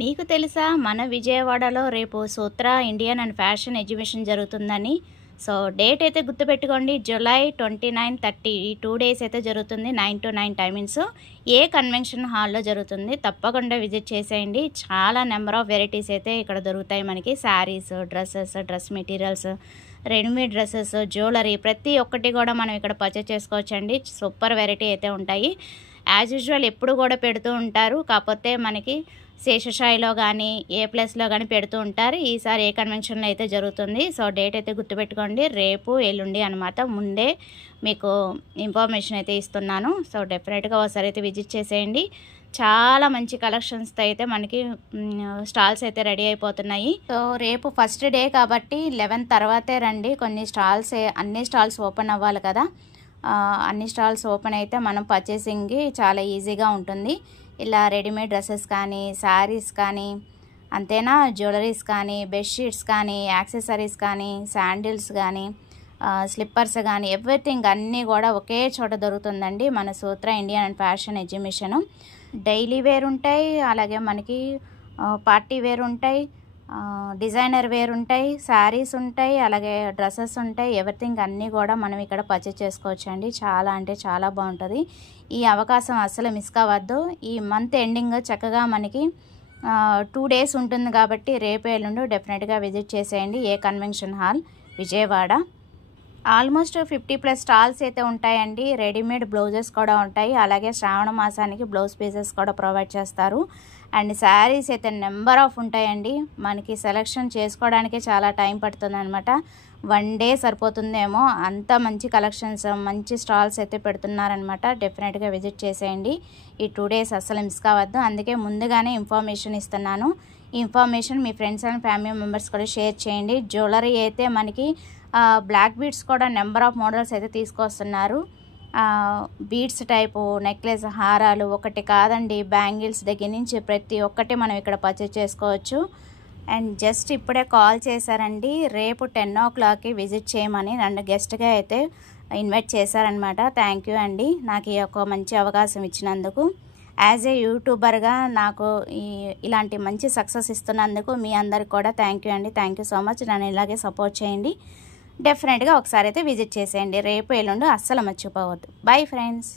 మీకు తెలుసా మన విజయవాడలో రేపు సూత్ర ఇండియన్ అండ్ ఫ్యాషన్ ఎగ్జిబిషన్ జరుగుతుందని. సో డేట్ అయితే గుర్తుపెట్టుకోండి, జూలై 29, 30 ఈ 2 days అయితే జరుగుతుంది. 9 to 9 టైమింగ్స్. ఏ కన్వెన్షన్ హాల్లో జరుగుతుంది, తప్పకుండా విజిట్ చేసేయండి. చాలా నెంబర్ ఆఫ్ వెరైటీస్ అయితే ఇక్కడ దొరుకుతాయి మనకి. Saris, dresses, dress materials, readymade dresses, jewellery ప్రతి ఒక్కటి కూడా మనం ఇక్కడ పర్చేస్ చేసుకోవచ్చండి. సూపర్ వెరైటీ అయితే ఉంటాయి. యాజ్ యూజువల్ ఎప్పుడు కూడా పెడుతూ ఉంటారు, కాకపోతే మనకి శేషశాయిలో కానీ ఏ ప్లేస్లో కానీ పెడుతూ ఉంటారు. ఈసారి ఏ కన్వెన్షన్లో అయితే జరుగుతుంది. సో డేట్ అయితే గుర్తుపెట్టుకోండి, రేపు ఎల్లుండి అనమాట. ముందే మీకు ఇన్ఫర్మేషన్ అయితే ఇస్తున్నాను. సో డెఫినెట్గా ఒకసారి అయితే విజిట్ చేసేయండి. చాలా మంచి కలెక్షన్స్తో అయితే మనకి స్టాల్స్ అయితే రెడీ అయిపోతున్నాయి. సో రేపు ఫస్ట్ డే కాబట్టి 11 తర్వాతే రండి. అన్ని స్టాల్స్ ఓపెన్ అవ్వాలి కదా. అన్ని స్టాల్స్ ఓపెన్ అయితే మనం పర్చేసింగ్కి చాలా ఈజీగా ఉంటుంది. ఇలా రెడీమేడ్ డ్రెస్సెస్ కానీ, శారీస్ కానీ, అంతేనా, జ్యువెలరీస్ కానీ, బెడ్షీట్స్ కానీ, యాక్సెసరీస్ కానీ, శాండిల్స్ కానీ, స్లిప్పర్స్ కానీ, ఎవ్రీథింగ్ అన్నీ కూడా ఒకే చోట దొరుకుతుందండి మన Sutra Indian and fashion exhibition. Daily wear ఉంటాయి, అలాగే మనకి పార్టీ వేర్ ఉంటాయి, డిజైనర్ వేర్ ఉంటాయి, శారీస్ ఉంటాయి, అలాగే డ్రెస్సెస్ ఉంటాయి. ఎవ్రీథింగ్ అన్నీ కూడా మనం ఇక్కడ పర్చేస్ చేసుకోవచ్చు అండి. చాలా అంటే చాలా బాగుంటుంది. ఈ అవకాశం అస్సలు మిస్ కావద్దు. ఈ మంత్ ఎండింగ్ చక్కగా మనకి 2 days ఉంటుంది కాబట్టి రేపు ఎల్లుండి డెఫినెట్గా విజిట్ చేసేయండి. A convention hall, Vijayawada. Almost 50+ stalls అయితే ఉంటాయండి. రెడీమేడ్ బ్లౌజెస్ కూడా ఉంటాయి, అలాగే శ్రావణ మాసానికి బ్లౌజ్ పీసెస్ కూడా ప్రొవైడ్ చేస్తారు. అండ్ శారీస్ అయితే నెంబర్ ఆఫ్ ఉంటాయండి. మనకి సెలెక్షన్ చేసుకోవడానికే చాలా టైం పడుతుంది అనమాట. 1 day సరిపోతుందేమో, అంత మంచి కలెక్షన్స్, మంచి స్టాల్స్ అయితే పెడుతున్నారనమాట. డెఫినెట్గా విజిట్ చేసేయండి. ఈ 2 days అస్సలు మిస్ కావద్దు. అందుకే ముందుగానే ఇన్ఫర్మేషన్ ఇస్తున్నాను. ఈ information me friends and family members కూడా షేర్ చేయండి. జ్యువెలరీ అయితే మనకి బ్లాక్ బీడ్స్ కూడా నెంబర్ ఆఫ్ మోడల్స్ అయితే తీసుకొస్తున్నారు. బీడ్స్ టైపు నెక్లెస్, హారాలు ఒకటి కాదండి, బ్యాంగిల్స్ దగ్గర నుంచి ప్రతి ఒక్కటి మనం ఇక్కడ పర్చేస్ చేసుకోవచ్చు. అండ్ జస్ట్ ఇప్పుడే కాల్ చేశారండి, రేపు 10 o'clockకి విజిట్ చేయమని నన్ను గెస్ట్గా అయితే ఇన్వైట్ చేశారనమాట. థ్యాంక్ యూ అండి, నాకు ఈ యొక్క మంచి అవకాశం ఇచ్చినందుకు. యాజ్ ఏ యూట్యూబర్గా నాకు ఇలాంటి మంచి సక్సెస్ ఇస్తున్నందుకు మీ అందరికి కూడా థ్యాంక్ యూ అండి. Thank you so much. నన్ను ఇలాగే సపోర్ట్ చేయండి. డెఫినెట్గా ఒకసారి అయితే విజిట్ చేసేయండి. రేపు ఎల్లుండి అస్సలు మర్చిపోవద్దు. Bye friends.